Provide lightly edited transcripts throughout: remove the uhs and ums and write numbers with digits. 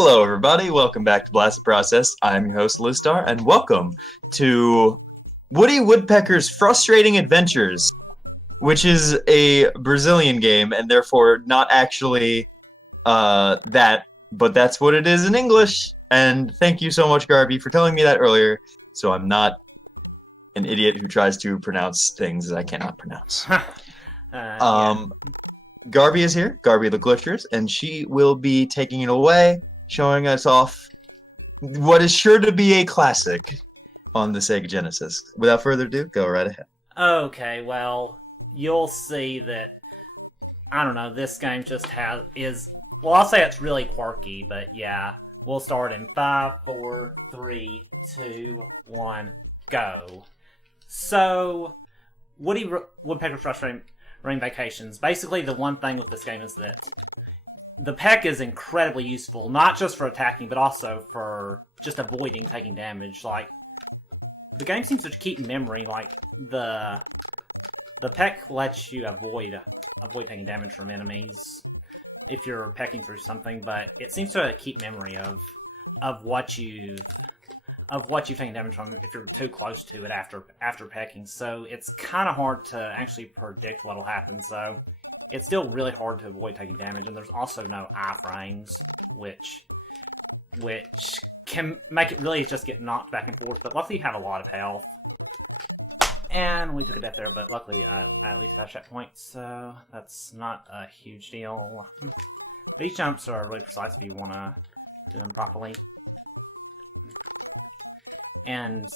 Hello, everybody. Welcome back to Blasted Process. I'm your host, Listar, and welcome to Woody Woodpecker's Frustrating Adventures, which is a Brazilian game, and therefore not actually that, but that's what it is in English. And thank you so much, Garby, for telling me that earlier, so I'm not an idiot who tries to pronounce things that I cannot pronounce. Yeah. Garby is here, GarbitheGlitcheress, and she will be taking it away, showing us off what is sure to be a classic on the Sega Genesis. Without further ado, go right ahead. Okay, well, you'll see that, I don't know, this game just well, I'll say it's really quirky, but yeah. We'll start in 5, 4, 3, 2, 1, go. So, Woodpecker's Frustrating Vacations. Basically, the one thing with this game is that the peck is incredibly useful, not just for attacking, but also for just avoiding taking damage. Like, the game seems to keep memory, like, the peck lets you avoid taking damage from enemies if you're pecking through something, but it seems to keep memory of what you've taken damage from if you're too close to it after pecking. So it's kind of hard to actually predict what'll happen. So it's still really hard to avoid taking damage, and there's also no iframes, which can make it really just get knocked back and forth. But luckily you have a lot of health. And we took a death there, but luckily I at least got a checkpoint, so that's not a huge deal. These jumps are really precise if you want to do them properly. And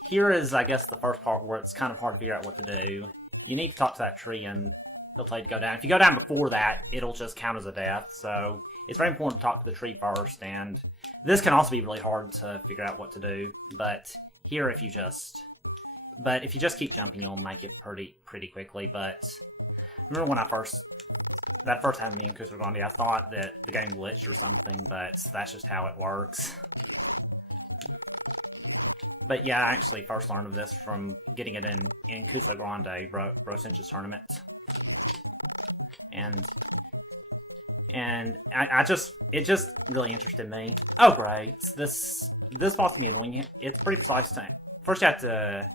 here is, I guess, the first part where it's kind of hard to figure out what to do. You need to talk to that tree and they'll tell you to go down. If you go down before that, it'll just count as a death, so it's very important to talk to the tree first, and this can also be really hard to figure out what to do, but here if you just keep jumping, you'll make it pretty quickly. But I remember when that first happened to me in Frustradas, I thought that the game glitched or something, but that's just how it works. But yeah, I actually first learned of this from getting it in Frustradas, Bro Cinch's tournament. And it just really interested me. Oh great, this boss can be annoying. It's pretty precise time. First you have to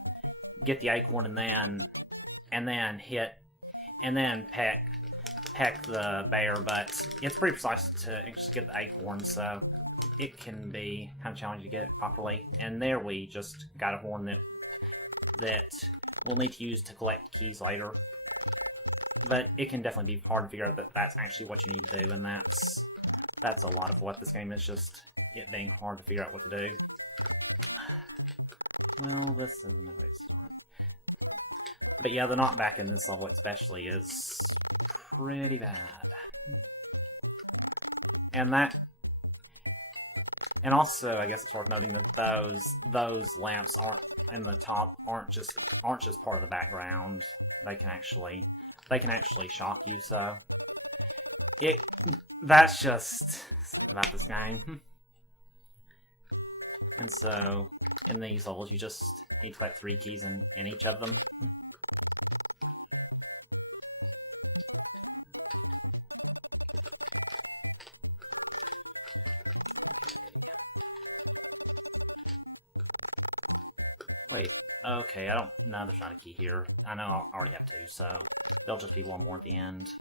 get the acorn and then hit and then peck the bear, but it's pretty precise to just get the acorn, so it can be kind of challenging to get it properly. And there we just got a horn that we'll need to use to collect keys later. But it can definitely be hard to figure out that that's actually what you need to do, and that's a lot of what this game is, just it being hard to figure out what to do. Well, this isn't a great start. But yeah, the knockback in this level especially is pretty bad. And also, I guess it's worth noting that those lamps in the top aren't just part of the background. They can actually shock you. So that's just about this game. And so in these levels, you just need to collect 3 keys in each of them. Wait, okay, no, there's not a key here. I know I already have 2, so there'll just be one more at the end.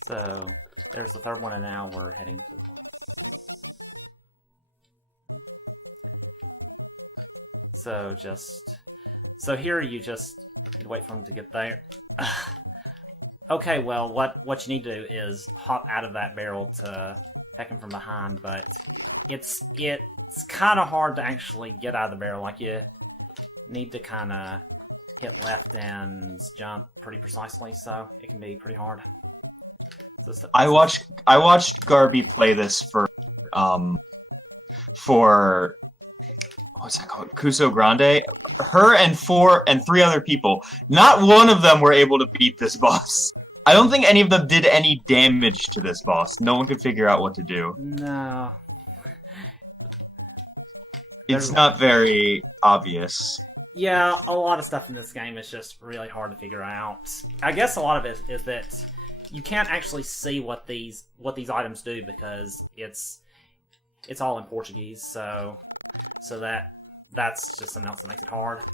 So, there's the third one, and now we're heading to the point. So here you just wait for him to get there. Okay, well, what you need to do is hop out of that barrel to peck him from behind, but it's kind of hard to actually get out of the barrel. Like, you need to kind of hit left and jump pretty precisely, so it can be pretty hard. I watched Garby play this for what's that called? Cuso Grande. Her and 3 other people. Not one of them were able to beat this boss. I don't think any of them did any damage to this boss. No one could figure out what to do. No. It's not very obvious. Yeah, a lot of stuff in this game is just really hard to figure out. I guess a lot of it is that you can't actually see what these items do because it's all in Portuguese. So that's just something else that makes it hard.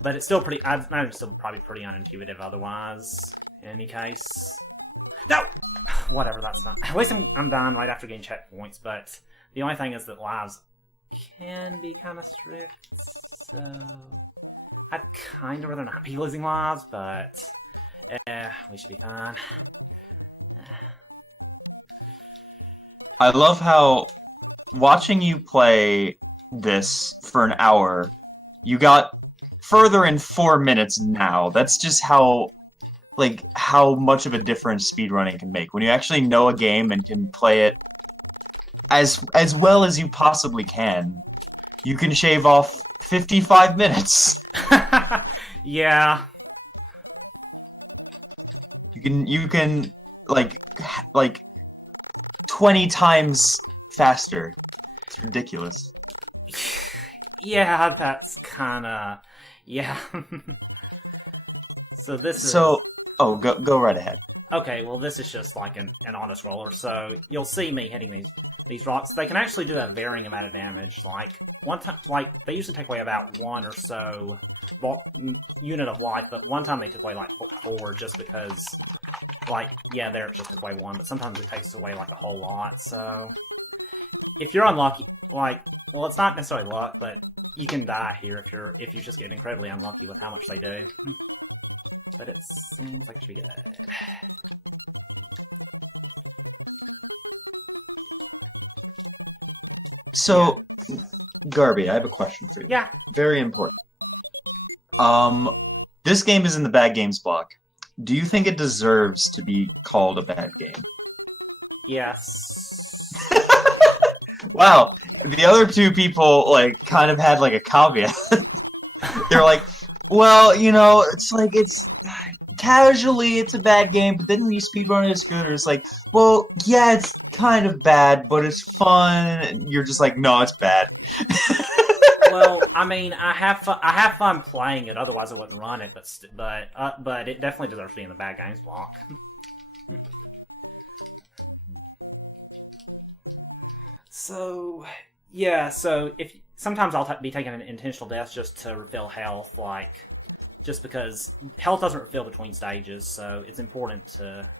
But it's still pretty. I'm still probably pretty unintuitive otherwise. In any case, no, whatever. That's not. At least I'm done right after getting checkpoints. But the only thing is that lives can be kind of strict. So I'd kind of rather not be losing lives, but we should be fine. I love how watching you play this for an hour, you got further in 4 minutes now. That's just how much of a difference speedrunning can make. When you actually know a game and can play it as well as you possibly can, you can shave off 55 minutes. Yeah. You can like 20 times faster. It's ridiculous. Yeah, that's kind of yeah. So this is go right ahead. okay. Well, this is just like an auto scroller. So you'll see me hitting these rocks. They can actually do a varying amount of damage. Like one time, like they usually take away about one or so unit of life, but one time they took away like four just because. Like, yeah, there it just took away one, but sometimes it takes away like a whole lot, so if you're unlucky, like, well, it's not necessarily luck, but you can die here if you just get incredibly unlucky with how much they do. But it seems like it should be good. So, Garby, I have a question for you. Yeah. Very important. This game is in the bad games block. Do you think it deserves to be called a bad game? Yes. Wow, the other two people like kind of had like a caveat. They're like, well, it's casually it's a bad game, but then when you speedrun it, it's good. Or it's like, well, yeah, it's kind of bad, but it's fun. And you're just like, no, it's bad. Well, I mean, I have fun playing it. Otherwise, I wouldn't run it. But it definitely deserves to be in the bad games block. So yeah, so if sometimes I'll be taking an intentional death just to refill health, like just because health doesn't refill between stages, so it's important to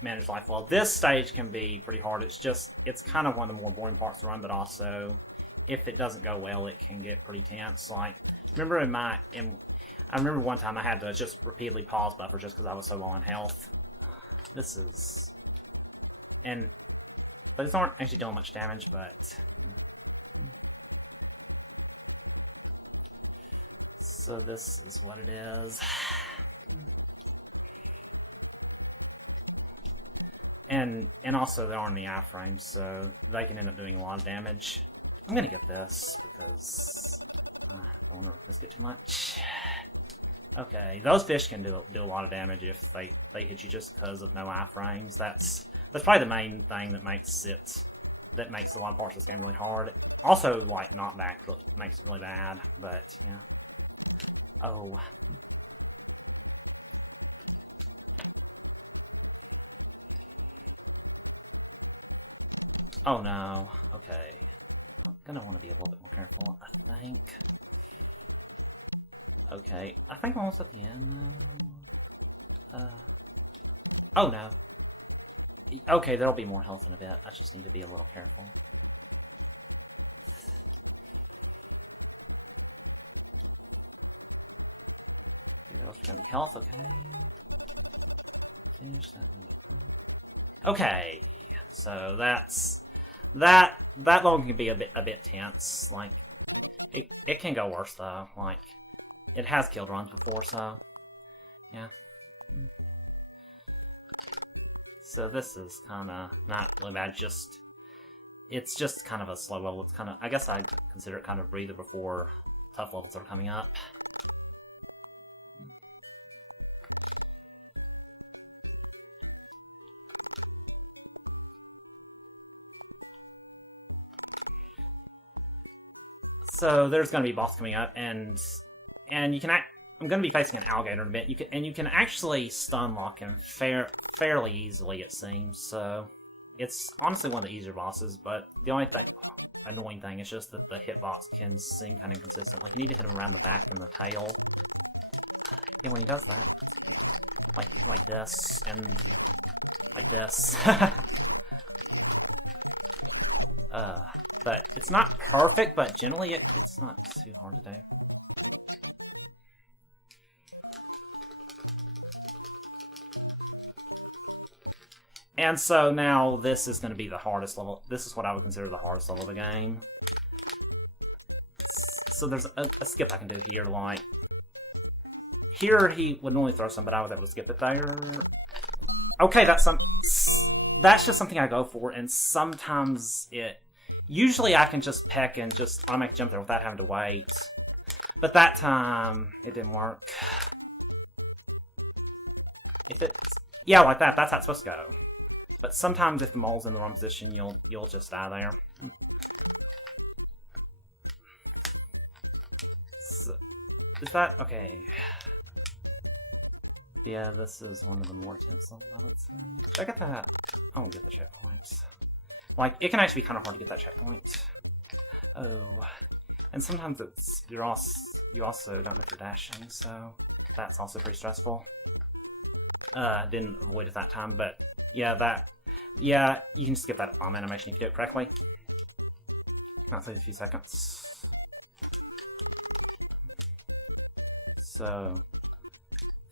manage life well. This stage can be pretty hard. It's kind of one of the more boring parts to run, but also if it doesn't go well, it can get pretty tense. Like, I remember one time I had to just repeatedly pause buffer just because I was so low on health. But it's not actually doing much damage, but so this is what it is. And also they're on the iframes, so they can end up doing a lot of damage. I'm gonna get this because I don't want to risk it too much. Okay, those fish can do a lot of damage if they hit you just because of no iframes. That's probably the main thing that makes a lot of parts of this game really hard. Also, like knockback makes it really bad, but yeah. Oh. Oh no. Okay. I'm gonna want to be a little bit more careful, I think. Okay, I think I'm almost at the end, though. Oh no. Okay, there'll be more health in a bit. I just need to be a little careful. Okay, there's gonna be health, okay. Finish that. Okay, so that level can be a bit tense. Like it can go worse though. Like it has killed runs before, so yeah. So this is kind of not really bad. It's just kind of a slow level. It's kind of, I guess I'd consider it kind of a breather before tough levels are coming up. So there's going to be a boss coming up, and you can I'm going to be facing an alligator in a bit. You can actually stun lock him fairly easily, it seems. So it's honestly one of the easier bosses, but the only annoying thing is just that the hitbox can seem kind of inconsistent. Like, you need to hit him around the back and the tail. Yeah, when he does that, like this and like this. But it's not perfect, but generally it's not too hard to do. And so now this is going to be the hardest level. This is what I would consider the hardest level of the game. So there's a skip I can do here, like... Here he would normally throw some, but I was able to skip it there. Okay, that's just something I go for, and sometimes it... Usually I can just peck and just automatically jump there without having to wait. But that time, it didn't work. If it's... Yeah, like that. That's how it's supposed to go. But sometimes if the mole's in the wrong position, you'll just die there. So, is that... Okay. Yeah, this is one of the more tense levels, I would say. Should I get that? I won't get the checkpoints. Like, it can actually be kind of hard to get that checkpoint. Oh. And sometimes it's... you also don't know if you're dashing, so... That's also pretty stressful. Didn't avoid it that time, but... Yeah, yeah, you can skip that bomb animation if you do it correctly. That saves a few seconds. So...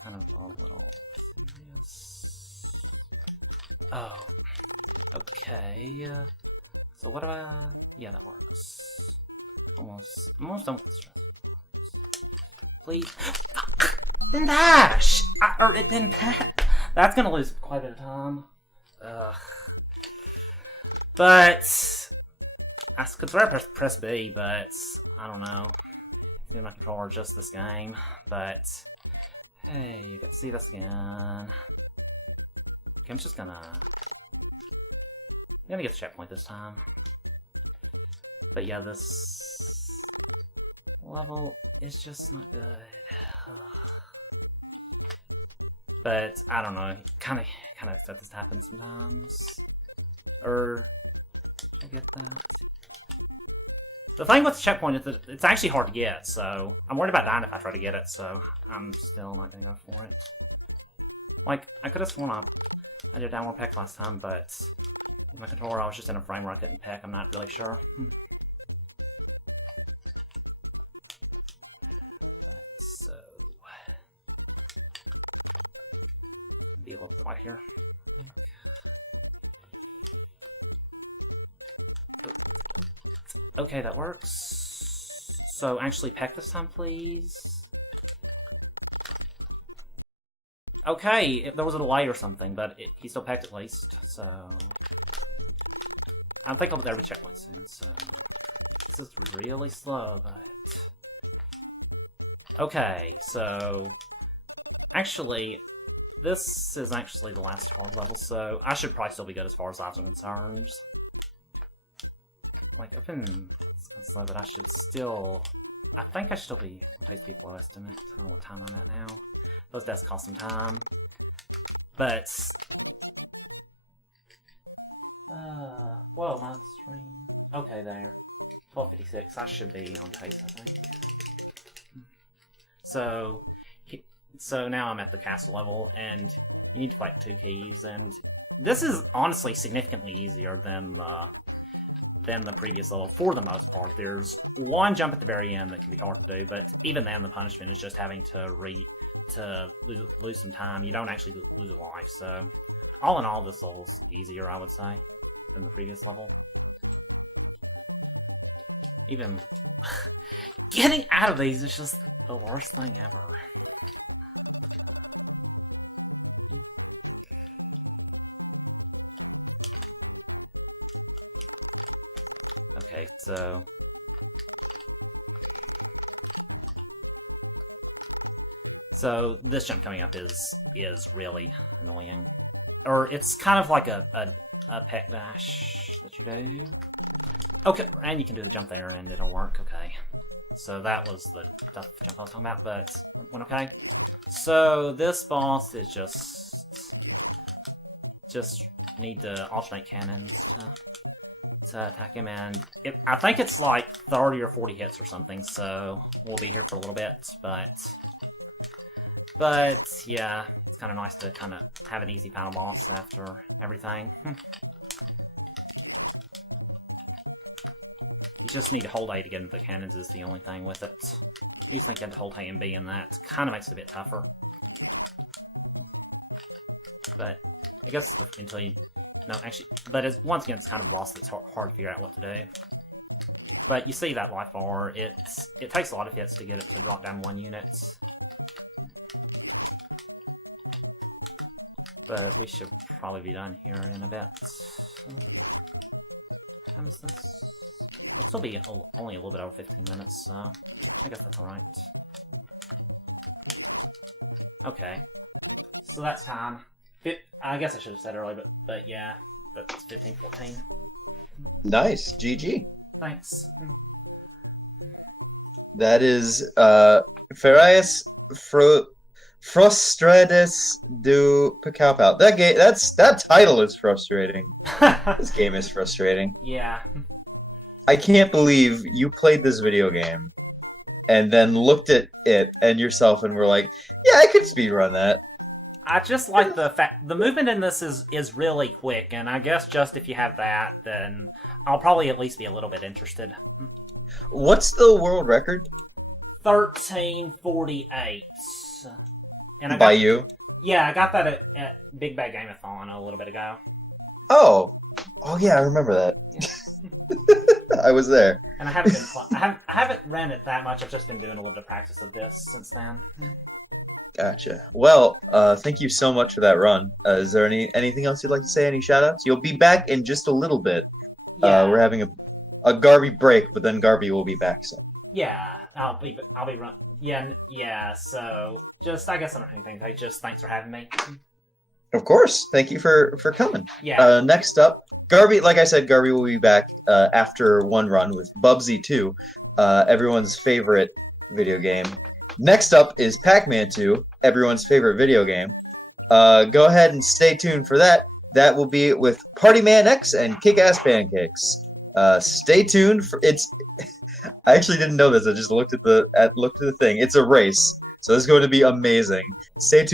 Kind of a little... Yes. Oh. Okay, so what do I... Yeah, that works. Almost done with the stress. Please. Then dash! Or it didn't pass. That's gonna lose quite a bit of time. Ugh. But... I could try to press B, but... I don't know. Maybe my controller just this game, but... Hey, you get to see this again. Okay, I'm just gonna... I'm gonna get the checkpoint this time. But yeah, this level is just not good. But I don't know, kind of expect this to happen sometimes. Or should I get that? The thing with the checkpoint is that it's actually hard to get, so I'm worried about dying if I try to get it, so I'm still not gonna go for it. Like, I could have sworn I did downward peck last time, but with my controller I was just in a frame where I couldn't peck. I'm not really sure. But, so... Be a little quiet here. Okay, that works. So, actually peck this time, please. Okay, there was a delay or something, but he still pecked at least, so... I think I'll be there with checkpoint soon, so... This is really slow, but... Okay, so... Actually, this is actually the last hard level, so I should probably still be good as far as lives are concerned. Like, I've been slow, but I should still... I think I should still be on pace below estimate. I don't know what time I'm at now. Those deaths cost some time. But... whoa, my stream... Okay, there. 12:56. I should be on pace, I think. So now I'm at the castle level, and you need to collect 2 keys, and this is honestly significantly easier than the previous level, for the most part. There's one jump at the very end that can be hard to do, but even then the punishment is just having to lose some time. You don't actually lose a life, so all in all this level's easier, I would say, than the previous level. Even getting out of these is just the worst thing ever. Okay, so this jump coming up is really annoying. Or it's kind of like a peck dash that you do. Okay, and you can do the jump there and it'll work, okay. So that was the tough jump I was talking about, but went okay. So this boss is just need to alternate cannons to attack him, and I think it's like 30 or 40 hits or something, so we'll be here for a little bit, but yeah, it's kind of nice to kind of have an easy final boss after everything. You just need to hold A to get into the cannons is the only thing with it. You just think you have to hold A and B, and that kind of makes it a bit tougher. But I guess until you... No, actually, but once again, it's kind of a boss that's hard to figure out what to do. But you see that life bar, it takes a lot of hits to get it to drop down 1 unit. But we should probably be done here in a bit. What time is this? It'll still be only a little bit over 15 minutes, so I guess that's alright. Okay. So that's time. I guess I should have said earlier, but yeah, that's 15:14. Nice, GG. Thanks. That is Férias Frustradas do Pica-Pau. That title is frustrating. This game is frustrating. Yeah. I can't believe you played this video game and then looked at it and yourself and were like, yeah, I could speedrun that. I just like the fact the movement in this is really quick, and I guess just if you have that, then I'll probably at least be a little bit interested. What's the world record? 13:48. And by you? Yeah, I got that at Big Bad Game-a-thon a little bit ago. Oh yeah, I remember that. Yeah. I was there. And I haven't been I haven't ran it that much. I've just been doing a little bit of practice of this since then. Gotcha. Well, thank you so much for that run. Is there anything else you'd like to say? Any shout-outs? You'll be back in just a little bit. Yeah. We're having a Garby break, but then Garby will be back soon. Yeah, I'll be run. Yeah. So just I guess I don't have anything. Just thanks for having me. Of course. Thank you for coming. Yeah. Next up, Garby. Like I said, Garby will be back after one run with Bubsy 2, everyone's favorite video game. Next up is Pac-Man 2, everyone's favorite video game. Go ahead and stay tuned for that. That will be with Party Man X and Kick-Ass Pancakes. Stay tuned for it's. I actually didn't know this. I just looked at the thing. It's a race, so it's going to be amazing. Stay tuned.